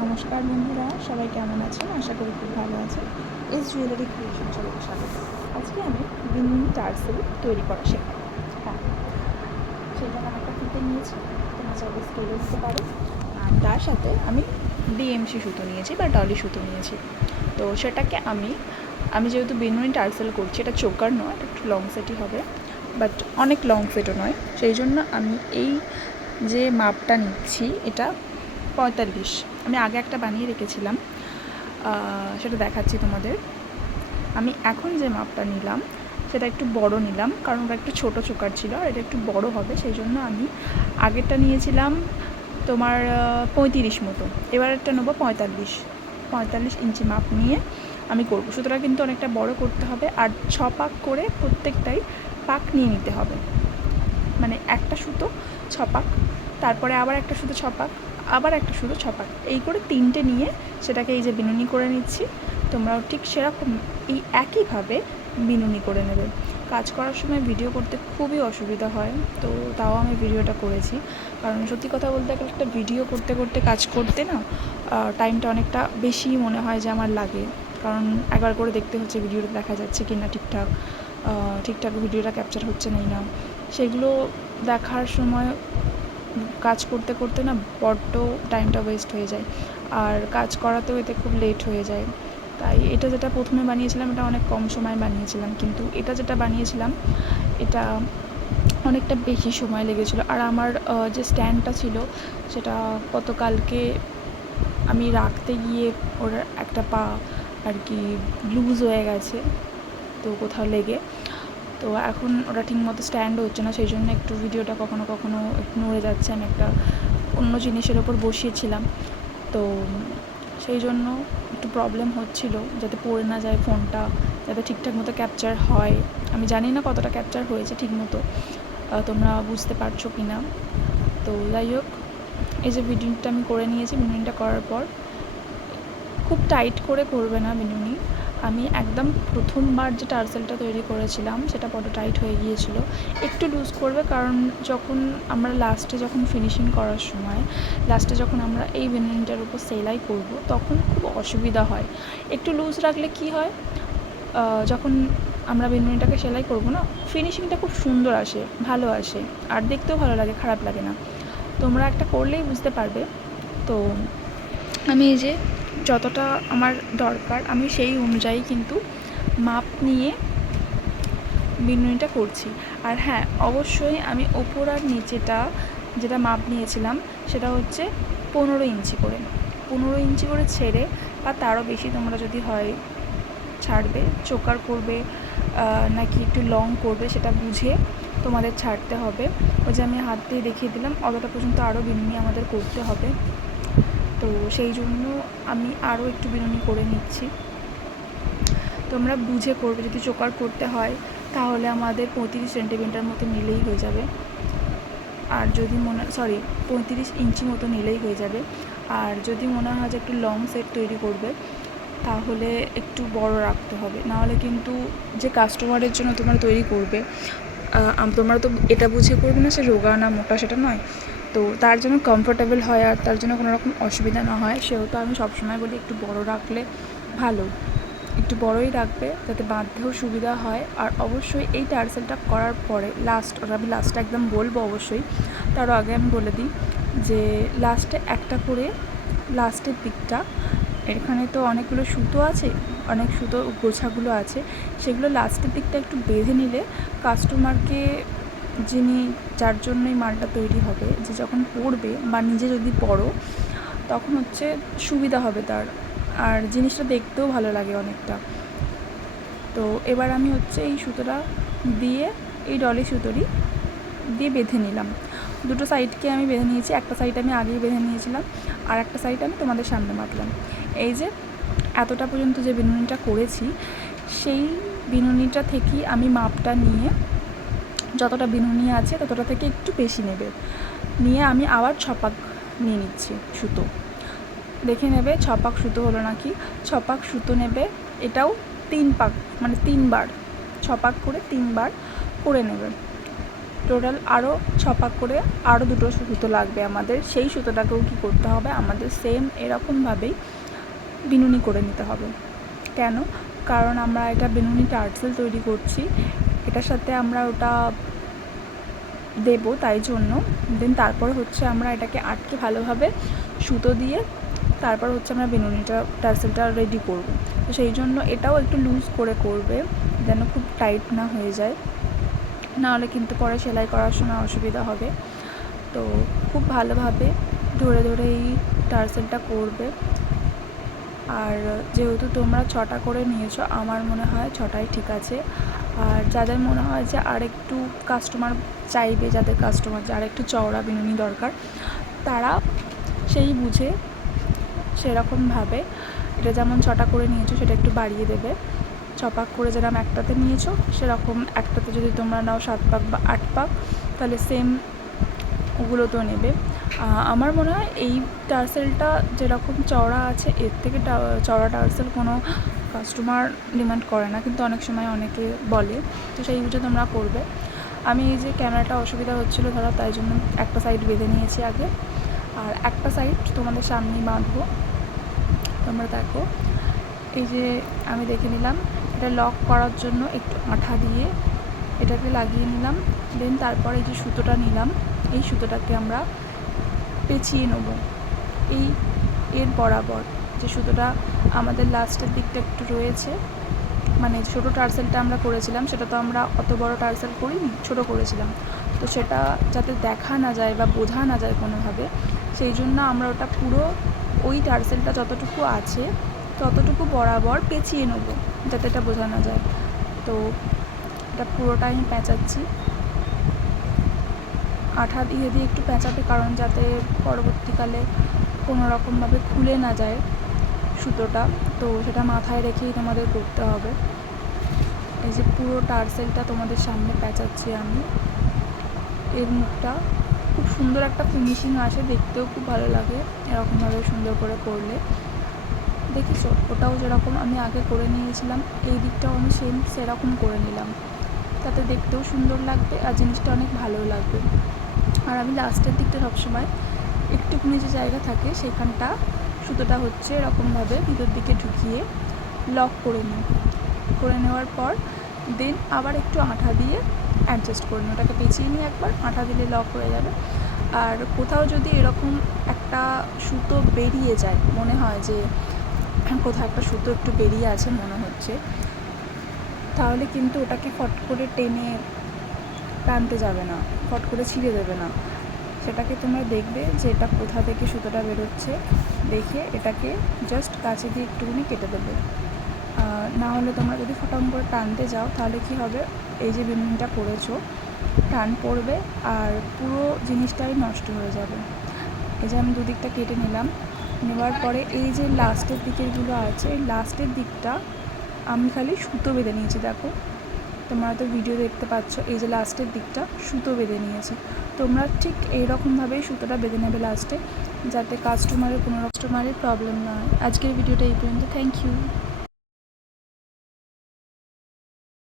নমস্কার বন্ধুরা, সবাই কেমন আছেন? আশা করি খুব ভালো আছেন। এস জুয়েলারি ক্রিয়েশন চ্যানেলে স্বাগত। আজকে আমি বিনুনি টার্সেল তৈরি করা শেখাবো। হ্যাঁ সেই জন্য একটা ফিতে নিয়েছি। তোমরা চাইলে স্কেলে দিতে পারো। আর তার সাথে আমি ডিএমসি সুতো নিয়েছি বা ডলি সুতো নিয়েছি। তো সেটাকে আমি আমি যেহেতু বিনুনি টার্সেল করছি, এটা চোকার নয়, এটা একটু লং সেটই হবে। বাট অনেক লং সেটও নয়। সেই জন্য আমি এই যে মাপটা নিচ্ছি, এটা পঁয়তাল্লিশ। আমি আগে একটা বানিয়ে রেখেছিলাম। সেটা দেখাচ্ছি তোমাদের। আমি এখন যে মাপটা নিলাম, সেটা একটু বড় নিলাম, কারণ ওটা একটু ছোটো চোকার ছিল, আর এটা একটু বড় হবে, সেই জন্য আমি আগেরটা নিয়েছিলাম তোমার পঁয়ত্রিশ মতো। এবারেরটা নেব পঁয়তাল্লিশ। পঁয়তাল্লিশ ইঞ্চি মাপ নিয়ে আমি করব। সুতরাং কিন্তু অনেকটা বড় করতে হবে, আর ছ পাক করে প্রত্যেকটাই পাক নিয়ে নিতে হবে। মানে একটা সুতো ছ পাক তারপরে আবার একটা সুতো ছ পাক আবার একটা সুতো ছ পাক এই করে তিনটে নিয়ে সেটাকে এই যে বিনুনি করে নিচ্ছি। তোমরাও ঠিক সেরকম এই একইভাবে বিনুনি করে নেবে। কাজ করার সময় ভিডিও করতে খুবই অসুবিধা হয়, তো তাও আমি ভিডিওটা করেছি। কারণ সত্যি কথা বলতে গেলে একটা ভিডিও করতে করতে, কাজ করতে না টাইমটা অনেকটা বেশি মনে হয় যে আমার লাগে। কারণ একবার করে দেখতে হচ্ছে ভিডিওটা দেখা যাচ্ছে কি না ঠিকঠাক ঠিকঠাক ভিডিওটা ক্যাপচার হচ্ছে না না। সেগুলো দেখার সময় কাজ করতে করতে না বড্ড টাইমটা ওয়েস্ট হয়ে যায়। আর কাজ করাতেও এতে খুব লেট হয়ে যায়। তাই এটা যেটা প্রথমে বানিয়েছিলাম, এটা অনেক কম সময় বানিয়েছিলাম। কিন্তু এটা যেটা বানিয়েছিলাম, এটা অনেকটা বেশি সময় লেগেছিলো। আর আমার যে স্ট্যান্ডটা ছিল, সেটা গতকালকে আমি রাখতে গিয়ে ওর একটা পা আর কি লুজ হয়ে গেছে, তো কোথাও লেগে। তো এখন ওটা ঠিকমতো স্ট্যান্ড হচ্ছে না সেই জন্য একটু ভিডিওটা কখনো কখনো একটু নড়ে যাচ্ছে। আমি একটা অন্য জিনিসের ওপর বসিয়েছিলাম। তো সেই জন্য একটু প্রবলেম হচ্ছিল যাতে পড়ে না যায় ফোনটা যাতে ঠিকঠাক মতো ক্যাপচার হয়। আমি জানি না কতটা ক্যাপচার হয়েছে ঠিকমতো আহ, তোমরা বুঝতে পারছ কি না তো যাই হোক এই যে ভিডিওটা আমি করে নিয়েছি ভিডিওটা করার পর খুব টাইট করে করবে না বিনুনি। আমি একদম প্রথমবার যে টার্সেলটা তৈরি করেছিলাম, সেটা বড় টাইট হয়ে গিয়েছিল। একটু লুজ করবে কারণ যখন আমরা লাস্টে যখন ফিনিশিং করার সময় লাস্টে যখন আমরা এই বিনুনিটার উপর সেলাই করব, তখন খুব অসুবিধা হয়। একটু লুজ রাখলে কি হয়? যখন আমরা বিনুনিটাকে সেলাই করব না ফিনিশিংটা খুব সুন্দর আসে, ভালো আসে। আর দেখতেও ভালো লাগে, খারাপ লাগে না। তোমরা একটা করলেই বুঝতে পারবে। তো আমি এই যে যতটা আমার দরকার, আমি সেই অনুযায়ী কিন্তু মাপ নিয়ে বিনুনিটা করছি। আর হ্যাঁ অবশ্যই আমি ওপর আর নিচেটা যেটা মাপ নিয়েছিলাম, সেটা হচ্ছে পনেরো ইঞ্চি করে। পনেরো ইঞ্চি করে ছেড়ে বা তারও বেশি তোমরা যদি হয় ছাড়বে, চোকার করবে নাকি একটু লং করবে, সেটা বুঝে তোমাদের ছাড়তে হবে। ওই যে আমি হাত দিয়ে দেখিয়ে দিলাম, অতটা পর্যন্ত আরও বিনুনি আমাদের করতে হবে। তো সেই জন্য আমি আরও একটু বিনুনি করে নিচ্ছি। তোমরা বুঝে করবে, যদি চোকার করতে হয়, তাহলে আমাদের পঁয়ত্রিশ সেন্টিমিটার মতো নিলেই হয়ে যাবে। আর যদি মনে সরি পঁয়ত্রিশ ইঞ্চি মতো নিলেই হয়ে যাবে। আর যদি মনে হয় যে একটু লং সেট তৈরি করবে, তাহলে একটু বড় রাখতে হবে। নাহলে কিন্তু যে কাস্টমারের জন্য তোমরা তৈরি করবে তোমরা তো এটা বুঝে করবে না সে রোগা না মোটা সেটা নয়। তো তার জন্য কমফোর্টেবল হয় আর তার জন্য কোনো রকম অসুবিধা না হয়। সেহেতু আমি সবসময় বলি একটু বড় রাখলে ভালো। একটু বড়ই রাখবে যাতে বাঁধতেও সুবিধা হয়। আর অবশ্যই এই টার্সেলটা করার পরে লাস্ট ওটা আমি লাস্টে একদম বলব অবশ্যই। তারও আগে আমি বলে দিই যে লাস্টে একটা করে লাস্টের দিকটা, এখানে তো অনেকগুলো সুতো আছে, অনেক সুতো গোছাগুলো আছে। সেগুলো লাস্টের দিকটা একটু বেঁধে নিলে কাস্টমারকে যিনি, যার জন্যই মালটা তৈরি হবে, যে যখন পরবে বা নিজে যদি পরো তখন হচ্ছে সুবিধা হবে তার। আর জিনিসটা দেখতেও ভালো লাগে অনেকটা। তো এবার আমি হচ্ছে এই সুতোটা দিয়ে, এই ডলি সুতোরই দিয়ে বেঁধে নিলাম। দুটো সাইডকে আমি বেঁধে নিয়েছি, একটা সাইড আমি আগেই বেঁধে নিয়েছিলাম, আর একটা সাইড আমি তোমাদের সামনে বাঁধলাম এই যে, এতটা পর্যন্ত যে বিনুনিটা করেছি, সেই বিনুনিটা থেকেই আমি মাপটা নিয়ে যতটা বিনুনি আছে ততটা থেকে একটু বেশি নেবে। নিয়ে আমি আবার ছপাক নিয়ে নিচ্ছি সুতো। দেখে নেবে ছপাক সুতো হলো নাকি? ছপাক সুতো নেবে, এটাও তিন পাক মানে তিনবার। ছপাক করে তিনবার করে নেবে। টোটাল আরও ছপাক করে আরও দুটো সুতো লাগবে আমাদের। সেই সুতোটাকেও কী করতে হবে? আমাদের সেম এরকমভাবেই বিনুনি করে নিতে হবে। কেন? কারণ আমরা এটা বেনুনি টার্সেল তৈরি করছি। এটার সাথে আমরা ওটা দেবো তাই জন্য। দেন তারপর হচ্ছে আমরা এটাকে আটকে ভালোভাবে সুতো দিয়ে তারপর হচ্ছে আমরা বেনুনিটা টার্সেলটা রেডি করব। তো সেই জন্য এটাও একটু লুজ করে করবে, যেন খুব টাইট না হয়ে যায়। নাহলে কিন্তু পরে সেলাই করার সময় অসুবিধা হবে। তো খুব ভালোভাবে ধরে ধরে এই টার্সেলটা করবে। আর যেহেতু তোমরা ছটা করে নিয়েছো, আমার মনে হয় ছটাই ঠিক আছে। আর যাদের মনে হয় যে আরেকটু কাস্টমার চাইবে, যাদের কাস্টমার যে আরেকটু চওড়া বিনুনি দরকার, তারা সেই বুঝে সেরকমভাবে এটা যেমন ছটা করে নিয়েছো সেটা একটু বাড়িয়ে দেবে। ছপাক করে যেরকম একটাতে নিয়েছো, সেরকম একটাতে যদি তোমরা নাও সাত পাক বা আট পাক, তাহলে সেম ওগুলোতেও নেবে। আমার মনে হয় এই টার্সেলটা যেরকম চওড়া আছে, এর থেকে চওড়া টার্সেল কোনো কাস্টমার ডিমান্ড করে না। কিন্তু অনেক সময় অনেকে বলে, তো সেই বুঝে তোমরা করবে। আমি এই যে ক্যামেরাটা অসুবিধা হচ্ছিল ধরো, তাই জন্য একটা সাইড বেঁধে নিয়েছি আগে। আর একটা সাইড তোমাদের সামনেই বাঁধবো। তোমরা দেখো, এই যে আমি দেখে নিলাম, এটা লক করার জন্য একটু আঠা দিয়ে এটাকে লাগিয়ে নিলাম। দেন তারপরে এই যে সুতোটা নিলাম। এই সুতোটাকে আমরা পেঁচিয়ে নেব। এই এর বরাবর যে সুতোটা আমাদের লাস্টের দিকটা একটু রয়েছে মানে ছোটো টার্সেলটা আমরা করেছিলাম, সেটা তো আমরা অত বড় টার্সেল করিনি, ছোটো করেছিলাম। তো সেটা যাতে দেখা না যায় বা বোঝা না যায় কোনোভাবে, সেই জন্য আমরা ওটা পুরো ওই টার্সেলটা যতটুকু আছে, ততটুকু বরাবর পেঁচিয়ে নেব, যাতে এটা বোঝা না যায়। তো এটা পুরোটা আমি পেঁচাচ্ছি। আঠা দিয়ে দিয়ে একটু পেঁচাবে কারণ যাতে পরবর্তীকালে কোনো রকমভাবে খুলে না যায় সুতোটা। তো সেটা মাথায় রেখেই তোমাদের করতে হবে। এই যে পুরো টার্সেলটা তোমাদের সামনে পেঁচাচ্ছি আমি। এর মুখটা খুব সুন্দর একটা ফিনিশিং আসে, দেখতেও খুব ভালো লাগে এরকমভাবে সুন্দর করে করলে। দেখেছ? ওটাও যেরকম আমি আগে করে নিয়েছিলাম, এই দিকটাও আমি সেম সেরকম করে নিলাম। তাতে দেখতেও সুন্দর লাগবে আর জিনিসটা অনেক ভালোও লাগবে। আর আমি লাস্টের দিকটা সবসময় একটুখানি যে জায়গা থাকে সেখানটা সুতোটা হচ্ছে এরকমভাবে ভিতর দিকে ঢুকিয়ে লক করে নিই। করে নেওয়ার পর দেন আবার একটু আঠা দিয়ে অ্যাডজাস্ট করে নিই। ওটাকে পেঁচিয়ে নিই একবার, আঠা দিলে লক হয়ে যাবে। আর কোথাও যদি এরকম একটা সুতো বেরিয়ে যায়, মনে হয় যে কোথাও একটা সুতো একটু বেরিয়ে আছে মনে হচ্ছে, তাহলে কিন্তু ওটাকে ফট করে টেনে টানতে যাবে না, ফট করে ছিঁড়ে দেবে না। সেটাকে তোমরা দেখবে যে এটা কোথা থেকে সুতোটা বেরোচ্ছে। দেখে এটাকে জাস্ট কাছে দিয়ে একটুখানি কেটে দেবে। না হলে তোমরা যদি ফটাম করে টানতে যাও, তাহলে কি হবে? এই যে বিনুনিটা করেছ টান পড়বে আর পুরো জিনিসটাই নষ্ট হয়ে যাবে। এই যে আমি দুদিকটা কেটে নিলাম। নেওয়ার পরে এই যে লাস্টের দিকেরগুলো আছে লাস্টের দিকটা আমি খালি সুতো বেঁধে নিয়েছি, দেখো। তোমরা তো ভিডিও দেখতে পাচ্ছ, এই যে লাস্টের দিকটা, সুতো বেঁধে নিয়েছি। তোমরা ঠিক এইরকমভাবেই সুতোটা বেঁধে নেবে লাস্টে যাতে কাস্টমারের কোনো কাস্টমারের প্রবলেম না হয়। আজকের ভিডিওটা এই পর্যন্ত। Thank you